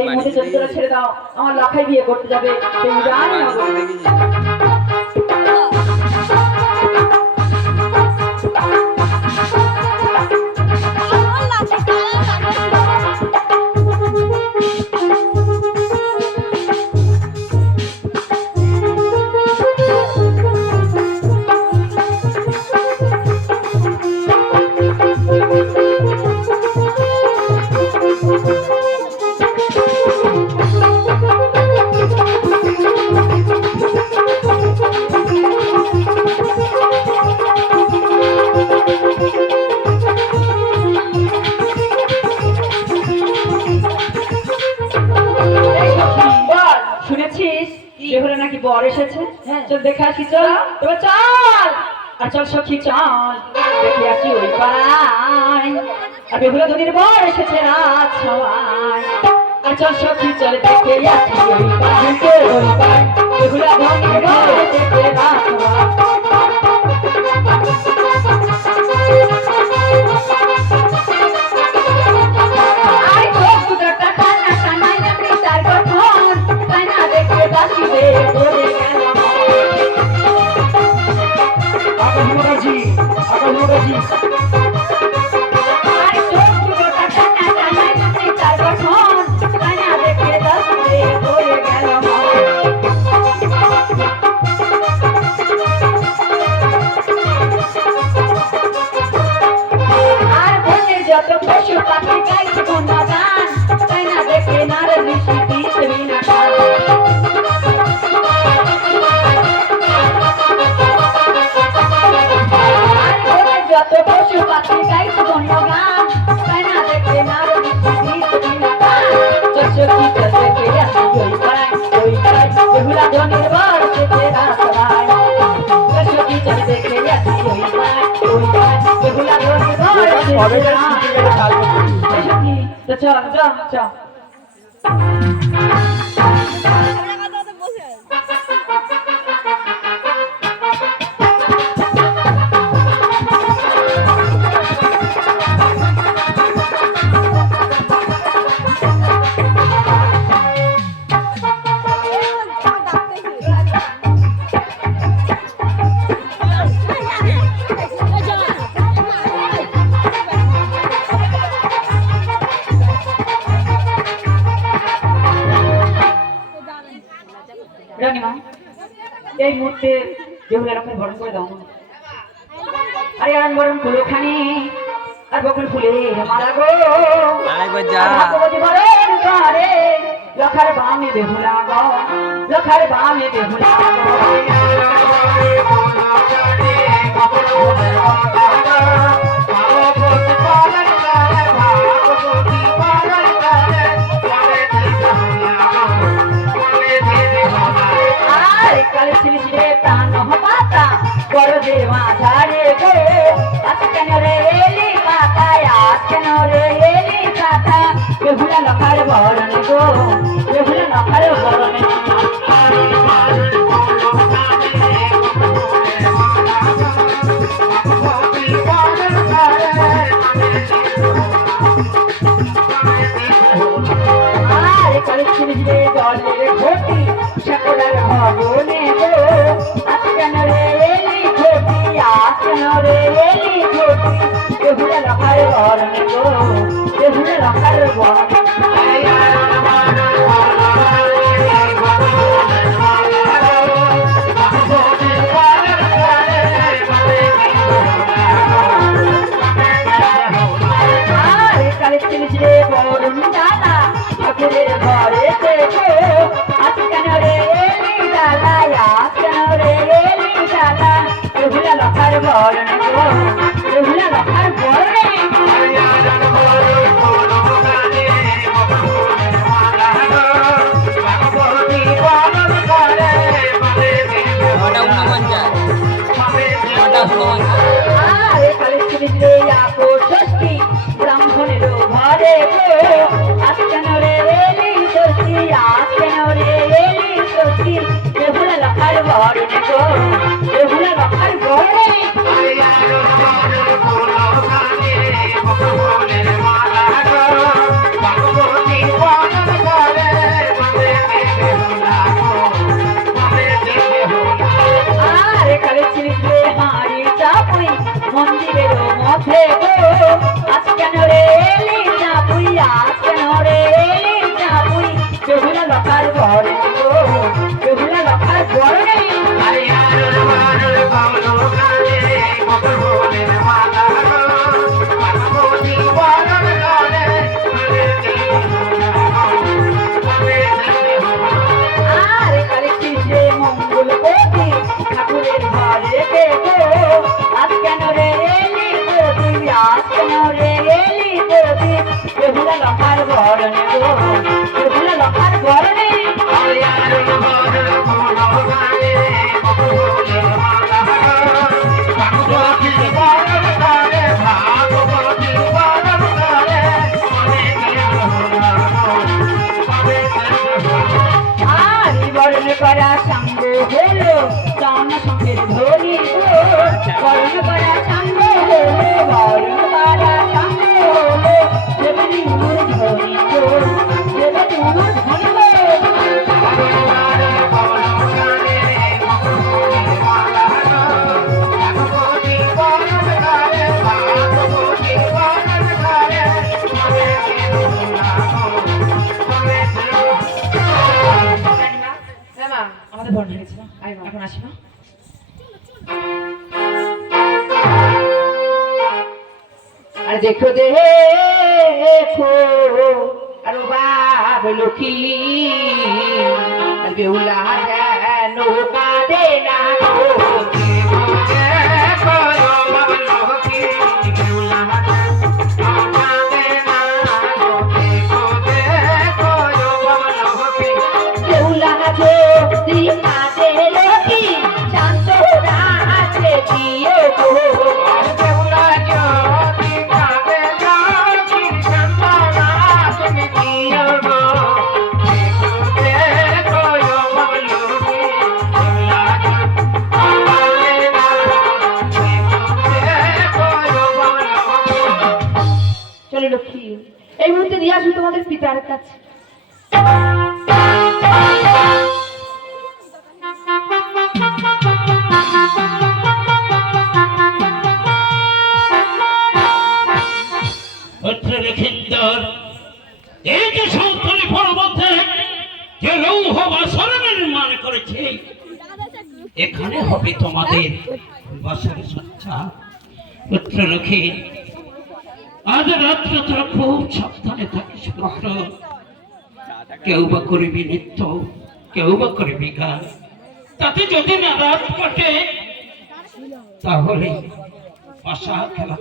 এই মুহূর্তে যদি তোরা ছেড়ে দাও আমার লাখাই বিয়ে করতে যাবে সেই জানি না বর এসেছে চল দেখে আসি চল তবে চল আর চল সখী চল দেখে আসি ওই পাড়ায় আর বেহুলা ধনির বর এসেছে রাত সবাই আর চল সখী চল দেখে আসি ওই পাড়ায় বেহুলা ধনির বর এসেছে রাত সবাই চল চল চল এই মুহূর্তে বেহুলা রকম বরণ করে দাও আরে আন বরণ ফুলখানি আর বকুল ফুলের মালা গো ভগবতী বরণ করে লখার বামে বেহুলা গো লখার বামে বেহুলা কালে ছিলি ছিলে প্রাণ হপাতা বড় দেওয়া ঝাড়ে গো আজ কেন রে এলি পাতায় আজ কেন রে এলি পাতা বেহুলা লখার বরণ গো বেহুলা লখার বরণ আরে কালে ছিলি ছিলে জলের ঘটি ঠাকুরার ভবনে গো আজ কেন রে এলি ঘটি আজ কেন রে এলি ঘটি বেহুলা লখার বরণ গো বেহুলা লখার বরণ আরে কালে ছিলি ছিলে বরণ ডালা ঠাকুরের ঘরে গো আজ কেন রে এলি ডালা আজ কেন রে এলি ডালা বেহুলা লখার বরণ গো বেহুলা লখার বরণ আরে কালে ছিলি ছিলে আপো ষষ্ঠী ব্রাহ্মণের ঘরে গো আজ কেন রে এলি ষষ্ঠী আজ কেন রে এলি ষষ্ঠী বেহুলা লখার বরণ গো বেহুলা লখার বরণ বরণে গো বেহুলা লক্ষার বরণে বরণ করা সঙ্গ হলো চাওনা সঙ্গের ধ্বনি বরণ করা সঙ্গ হলো বরণ করা সঙ্গ হলো যেমনি নূর ধ্বনি যেমনি নূর ধ্বনি আমাদের বরণ হয়ে গেছে না এখন আসি না আর দেখো দেখো আর বাব লক্ষ্মী আর বেহুলা যেন কাঁদে না লক্ষ্মী এই মুহূর্তে দিয়ে আসুন তোমাদের পিতার কাছে এই যে সন্তানী পর্বতে যে লৌহ বাসর নির্মাণ করেছে এখানে হবে তোমাদের বাসর সজ্জা পুত্রলক্ষ্মী আজ রাত্রে তোরা খুব সাবধানে থাকিস পুত্র কেউ বা করবি নৃত্য কেউ বা করবি গান তাতে যদি না রাত কাটে তাহলে বাসা খেলা